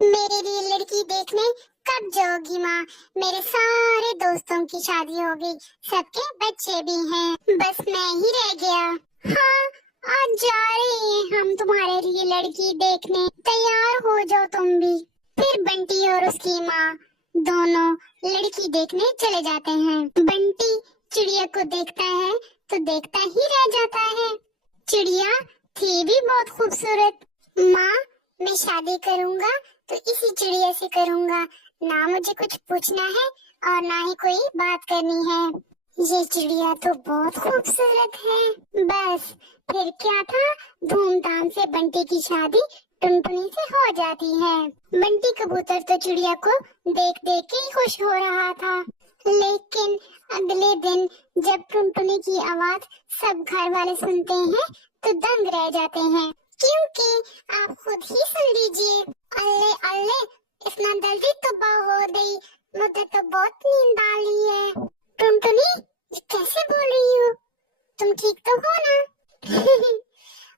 मेरे लिए लड़की देखने कब जाओगी माँ? मेरे सारे दोस्तों की शादी हो गई, सबके बच्चे भी हैं, बस मैं ही रह गया। हाँ, आज जा रहे हैं हम तुम्हारे लिए लड़की देखने, तैयार हो जाओ तुम भी। फिर बंटी और उसकी माँ दोनों लड़की देखने चले जाते हैं। बंटी चिड़िया को देखता है तो देखता ही रह जाता है। चिड़िया थी भी बहुत खूबसूरत। माँ, मैं शादी करूंगा तो इसी चिड़िया से करूंगा, ना मुझे कुछ पूछना है और ना ही कोई बात करनी है। ये चिड़िया तो बहुत खूबसूरत है। बस फिर क्या था, धूमधाम से बंटी की शादी टुनटुनी से हो जाती है। बंटी कबूतर तो चिड़िया को देख देख के ही खुश हो रहा था, लेकिन अगले दिन जब टुनटुनी की आवाज सब घर वाले सुनते हैं तो दंग रह जाते हैं, क्योंकि आप खुद ही सुन लीजिए। अल्ले अल्ले, इतना जल्दी सुबह हो गई, मुझे तो बहुत नींद आ रही है। टुनटुनी, ये कैसे बोल रही हो? तुम ठीक तो हो ना?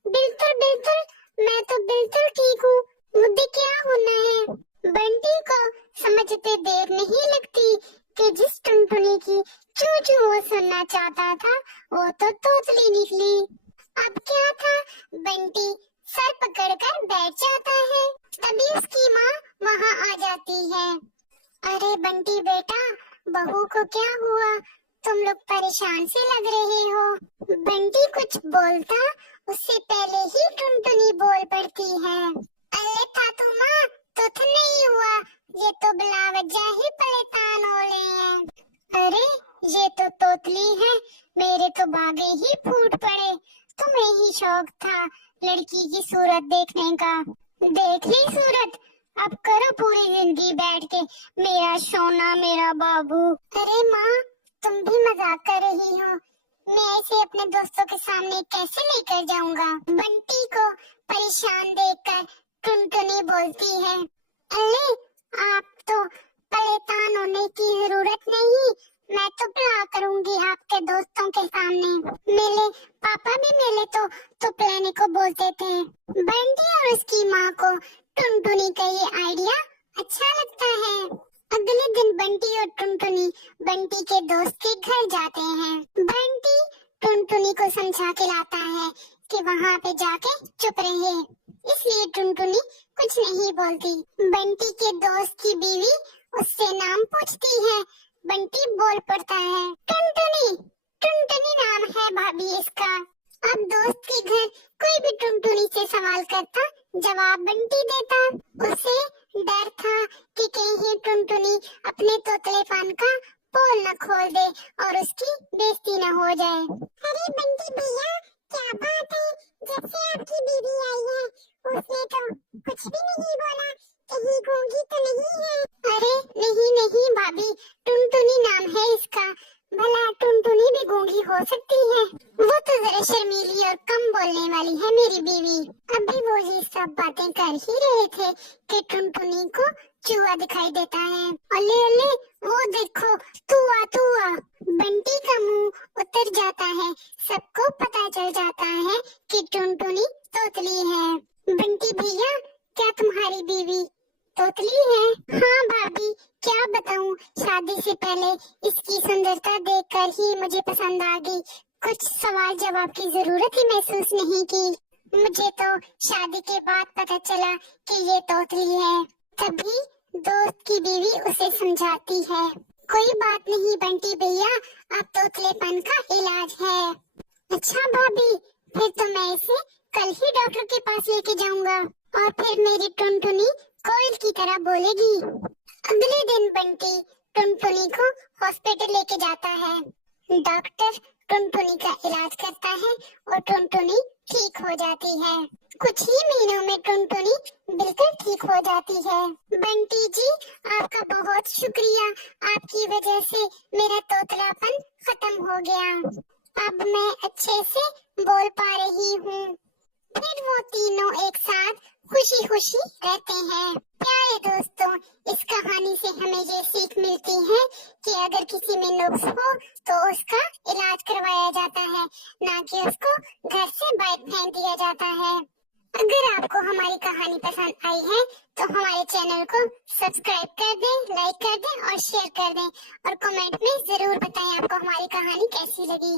बिल्कुल बिल्कुल, मैं तो बिल्कुल ठीक हूँ। मुझे क्या होना है? बंटी को समझते देर नहीं लगती कि जिस टुनटुनी की चू चू वो सुनना चाहता था वो तो तोतली निकली। अब क्या था, बंटी सर पकड़कर बैठ जाता है, तभी उसकी माँ वहाँ आ जाती है। अरे बंटी बेटा, बहू को क्या हुआ? तुम लोग परेशान से लग रहे हो। बंटी कुछ बोलता उससे पहले ही टुनटुनी बोल पड़ती है। अरे थातू माँ, तुथ नहीं हुआ, ये तो बिलावजा ही परेशान हो रहे हैं। अरे ये तो तोतली है, मेरे तो बागे ही फूट पड़े। तुम्हें ही शौक था लड़की की सूरत देखने का, देख ली सूरत, अब करो पूरी जिंदगी बैठ के मेरा सोना मेरा बाबू। अरे माँ, तुम भी मजाक कर रही हो, मैं ऐसे अपने दोस्तों के सामने कैसे लेकर जाऊंगा? बंटी को परेशान देखकर टुनटुनी बोलती है, अरे आप तो परेशान होने की जरूरत नहीं, मैं तो बुला करूंगी आपके दोस्तों के सामने। मेरे पापा भी मेरे तो तुपलाने को बोलते थे। बंटी और उसकी माँ को टुनटुनी का ये आइडिया अच्छा लगता है। अगले दिन बंटी और टुनटुनी बंटी के दोस्त के घर जाते हैं। बंटी टुनटुनी को समझा के लाता है कि वहाँ पे जाके चुप रहे, इसलिए टुनटुनी कुछ नहीं बोलती। बंटी के दोस्त की बीवी उससे नाम पूछती है। बंटी बोल पड़ता है, टुनटुनी। टुनटुनी नाम है भाभी इसका। अब दोस्त के घर कोई भी टुनटुनी से सवाल करता, जवाब बंटी देता। उसे डर था कि कहीं टुनटुनी अपने तोतलेपन का पोल न खोल दे और उसकी बेइज्जती न हो जाए। अरे बंटी भैया, क्या बात है, जब से आपकी बीवी आई है उसने तो कुछ भी नहीं बोला, कहीं गूंगी तो नहीं है? अरे नहीं नहीं भाभी, टुनटुनी नाम है इसका, भला टुनटुनी भी गूंगी हो सकती है? वो तो जरा शर्मीली और कम बोलने वाली है मेरी बीवी। अभी वो ये सब बातें कर ही रहे थे कि टुनटुनी को चूहा दिखाई देता है। अले अले, वो देखो, तुआ। बंटी का मुंह उतर जाता है, सबको पता चल जाता है कि टुनटुनी तोतली है। बंटी भैया, क्या तुम्हारी बीवी तोतली है? हाँ भाभी, क्या बताऊं, शादी से पहले इसकी सुंदरता देखकर ही मुझे पसंद आ गई, कुछ सवाल जवाब की जरूरत ही महसूस नहीं की। मुझे तो शादी के बाद पता चला कि ये तोतली है। तभी दोस्त की बीवी उसे समझाती है, कोई बात नहीं बंटी भैया, अब तोतलेपन का इलाज है। अच्छा भाभी, फिर तो मैं इसे कल ही डॉक्टर के पास लेके जाऊंगा और फिर मेरी टुनटुनी कोयल की तरह बोलेगी। अगले दिन बंटी टुनटुनी को हॉस्पिटल लेके जाता है। डॉक्टर टुनटुनी का इलाज करता है और टुनटुनी ठीक हो जाती है। कुछ ही महीनों में टुनटुनी बिल्कुल ठीक हो जाती है। बंटी जी, आपका बहुत शुक्रिया, आपकी वजह से मेरा तोतलापन खत्म हो गया, अब मैं अच्छे से बोल पा रही हूँ। फिर वो तीनों एक साथ खुशी खुशी रहते हैं। प्यारे दोस्तों, इस कहानी से हमें ये सीख मिलती है कि अगर किसी में नुक्स हो तो उसका इलाज करवाया जाता है, ना कि उसको घर से बाहर फेंक दिया जाता है। اگر آپ کو ہماری کہانی پسند آئی ہے تو ہمارے چینل کو سبسکرائب کر دیں، لائک کر دیں اور شیئر کر دیں، اور کمنٹ میں ضرور بتائیں آپ کو ہماری کہانی کیسی لگی۔